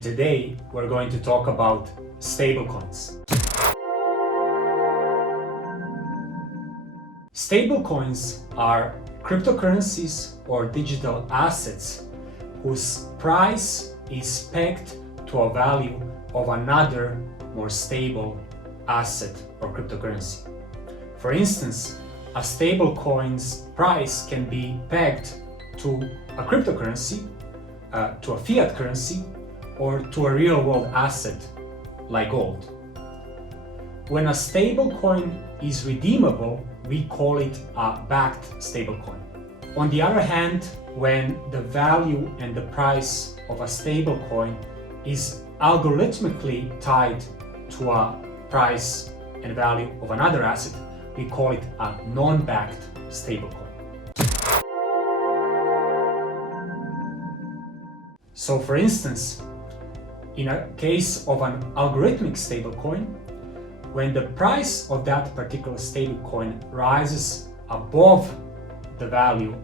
Today, we're going to talk about stablecoins. Stablecoins are cryptocurrencies or digital assets whose price is pegged to a value of another more stable asset or cryptocurrency. For instance, a stablecoin's price can be pegged to a cryptocurrency, to a fiat currency, or to a real-world asset like gold. When a stablecoin is redeemable, we call it a backed stablecoin. On the other hand, when the value and the price of a stablecoin is algorithmically tied to a price and value of another asset, we call it a non-backed stablecoin. So for instance, in a case of an algorithmic stablecoin, when the price of that particular stablecoin rises above the value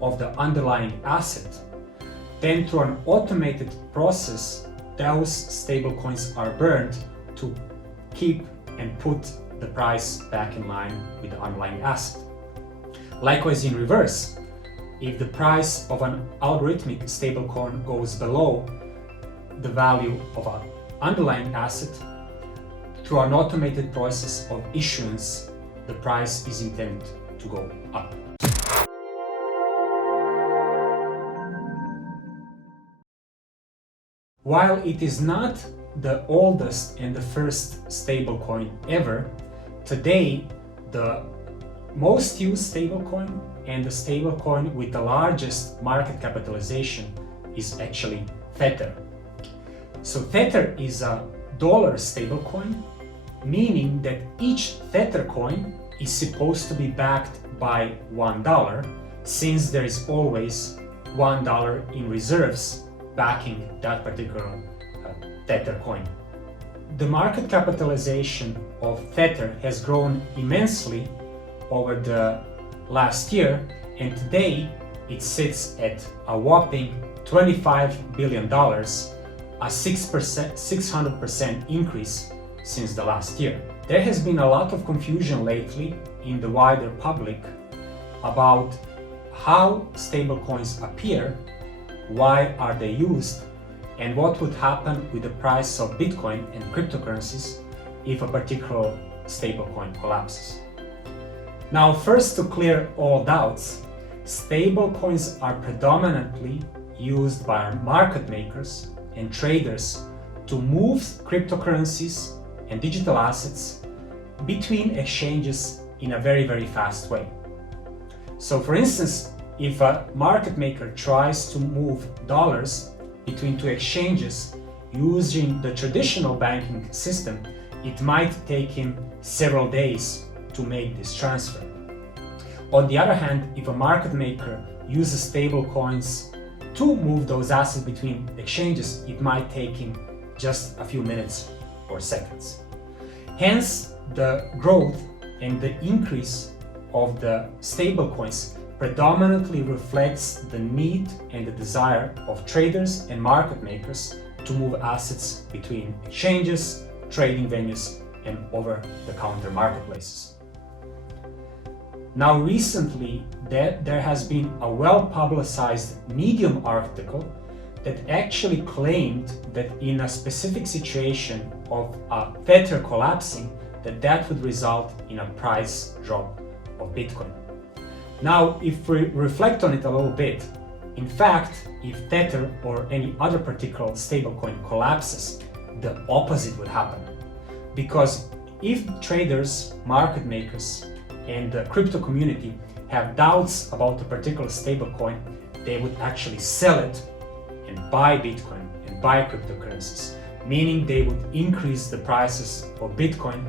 of the underlying asset, then through an automated process, those stablecoins are burned to keep and put the price back in line with the underlying asset. Likewise, in reverse, if the price of an algorithmic stablecoin goes below the value of an underlying asset, through an automated process of issuance, the price is intended to go up. While it is not the oldest and the first stablecoin ever, today the most used stablecoin and the stablecoin with the largest market capitalization is actually Tether. So Tether is a dollar stablecoin, meaning that each Tether coin is supposed to be backed by $1, since there is always $1 in reserves backing that particular Tether coin. The market capitalization of Tether has grown immensely over the last year, and today it sits at a whopping $25 billion, a 600% increase since the last year. There has been a lot of confusion lately in the wider public about how stablecoins appear, why are they used, and what would happen with the price of Bitcoin and cryptocurrencies if a particular stablecoin collapses. Now, first, to clear all doubts, stablecoins are predominantly used by market makers and traders to move cryptocurrencies and digital assets between exchanges in a very, very fast way. So for instance, if a market maker tries to move dollars between two exchanges using the traditional banking system, it might take him several days to make this transfer. On the other hand, if a market maker uses stablecoins to move those assets between exchanges, it might take him just a few minutes or seconds. Hence, the growth and the increase of the stablecoins predominantly reflects the need and the desire of traders and market makers to move assets between exchanges, trading venues, and over-the-counter marketplaces. Now, recently, there has been a well-publicized Medium article that actually claimed that in a specific situation of a Tether collapsing, that would result in a price drop of Bitcoin. Now, if we reflect on it a little bit, in fact, if Tether or any other particular stablecoin collapses, the opposite would happen. Because if traders, market makers, and the crypto community have doubts about a particular stablecoin, they would actually sell it and buy Bitcoin and buy cryptocurrencies, meaning they would increase the prices of Bitcoin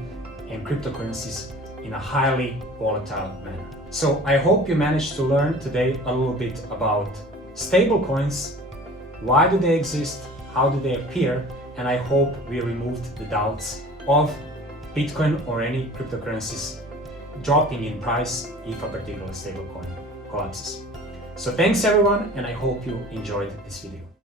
and cryptocurrencies in a highly volatile manner. So I hope you managed to learn today a little bit about stablecoins, why do they exist, how do they appear, and I hope we removed the doubts of Bitcoin or any cryptocurrencies dropping in price if a particular stablecoin collapses. So thanks everyone, and I hope you enjoyed this video.